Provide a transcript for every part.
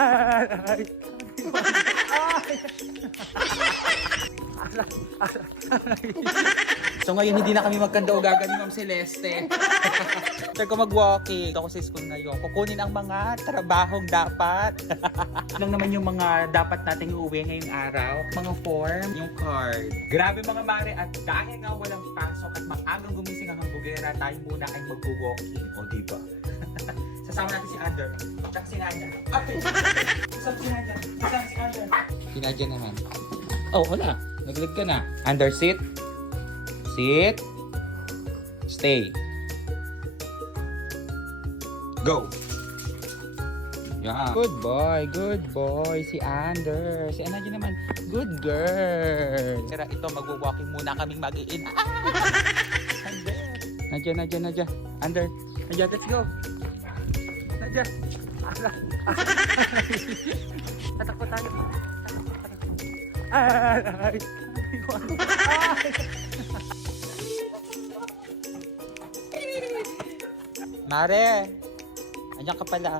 Ay! So ngayon hindi na kami magkanda-ugaga ni Ma'am Celeste. After ko mag-walking ako sa school ngayon, kukunin ang mga trabahong dapat. Lang naman yung mga dapat nating uuwi ngayong araw. Mga form, yung card. Grabe mga mare, at dahil nga walang pasok at maagang gumising ang hambugera, tayo muna ay mag-walking. O diba? Sasama natin si Ander. Tsaka si Nadia. Okay. Sasama si Nadia. Sasama si Ander. Si Nadia naman. Oh, wala. Naglag ka na. Ander, sit. Sit. Stay. Go. Yeah. Good boy. Good boy. Si Ander. Si Nadia naman. Good girl. Tira, ito. Mag-walking muna kaming mag-iin. Ander. Nadia. Ander. Nadia, let's go. Nadia. Tatakbo tayo. Ay! Mare! Andiyan ka pala.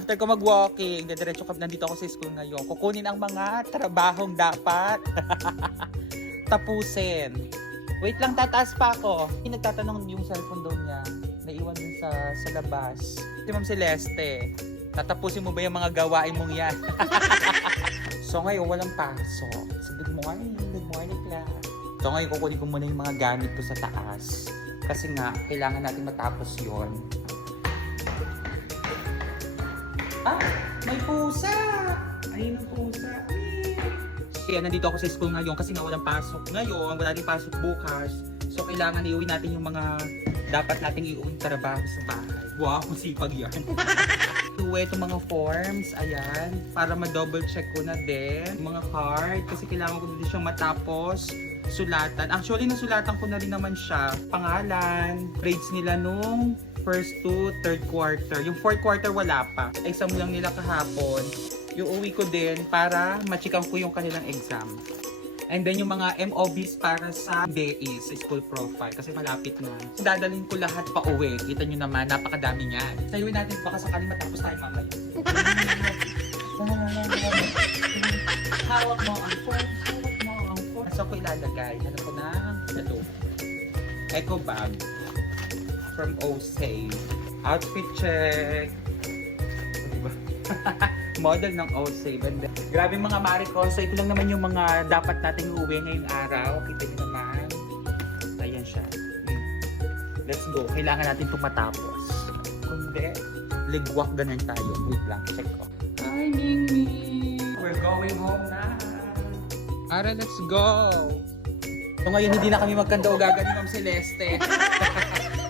After ko mag-walking, diretso ka, nandito ako sa school ngayon. Kukunin ang mga trabahong dapat tapusin. Wait lang, tataas pa ako. Nagtatanong yung cellphone daw niya. Naiwan dun sa labas. Si Ma'am Celeste, tatapusin mo ba yung mga gawain mong yan? So ngayon, walang pasok. So good morning class. So ngayon, kukunin ko muna yung mga gamit ko sa taas. Kasi nga, kailangan natin matapos yon. Ah, may pusa! Ayun ang pusa. Kaya nandito ako sa school ngayon kasi nga walang pasok ngayon, wala din pasok bukas. So kailangan iuwi natin yung mga dapat nating iuwing trabaho sa bahay. Wow, sipag yan. Itong mga forms, ayan, para ma-double check ko na din yung mga card kasi kailangan ko din siyang matapos sulatan. Actually, nasulatan ko na rin naman siya. Pangalan, grades nila nung first to third quarter. Yung fourth quarter wala pa. Exam lang nila kahapon. Yung uwi ko din para ma-checkan ko yung kanilang exam. And then yung mga MOBs para sa DE, sa school profile, kasi malapit na. Dadalhin ko lahat pa uwi. Kita nyo naman, napakadami niyan. Sayuin natin, baka sakaling matapos tayo mamaya. Hawak mo ang phone. Saan ko ilalagay? Ano ko na? Ito. Eco bag. From Osave. Outfit check. Diba? Model ng Osave. Grabe mga maricos. So ito lang naman yung mga dapat nating uuwi ngayong araw. Kita nyo naman. Ayan siya. Let's go. Kailangan natin itong matapos. Kundi, ligwak ganun tayo. Wait lang. Check ko. Hi, Mingming! We're going home na. Ara, let's go! So ngayon hindi na kami magkanda-ugaga ni Ma'am Celeste.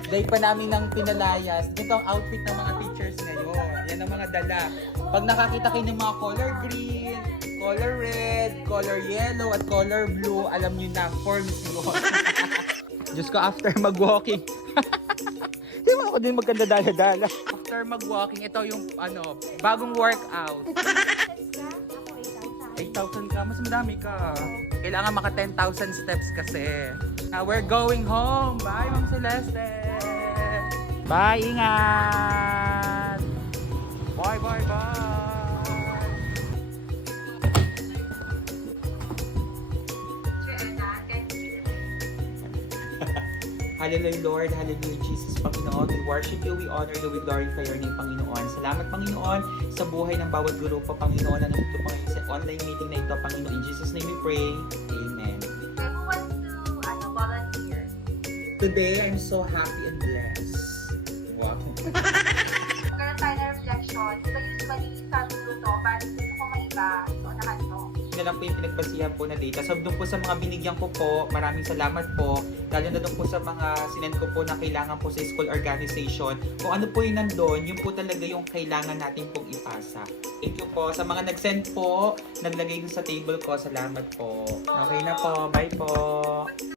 Dahil pa namin ng pinalayas. Ito ang outfit ng mga teachers ngayon. Yan ang mga dala. Pag nakakita kayo ng mga color green, color red, color yellow, at color blue, alam nyo na, forms yun. Diyos ko, after mag-walking. Di ba ako din magkanda dala-dala? After mag-walking, ito yung bagong workout. 8,000 ka? Mas madami ka. Kailangan maka 10,000 steps kasi. Now we're going home. Bye, Ma'am Celeste. Bye, ingat. Bye. Hallelujah, Lord. Hallelujah, Jesus, Panginoon. We worship you, we honor you, we glorify your name, Panginoon. Salamat, Panginoon, sa buhay ng bawat grupo, Panginoon, na nandito pa ngayon sa online meeting na ito, Panginoon. In Jesus' name we pray. Amen. Who wants to volunteer? Today, I'm so happy and blessed. Wow. Magkaroon tayo na reflection. Diba usually sa dulo to, parang gusto ko maiba, so nakanto. Na lang po yung pinagbasihan po na data. So doon po sa mga binigyan ko po, maraming salamat po. Lalo na doon po sa mga sinend ko po na kailangan po sa school organization. Kung ano po yung nandun, yun po talaga yung kailangan natin pong ipasa. Thank you po. Sa mga nag-send po, naglagay ko sa table ko, salamat po. Okay na po. Bye po.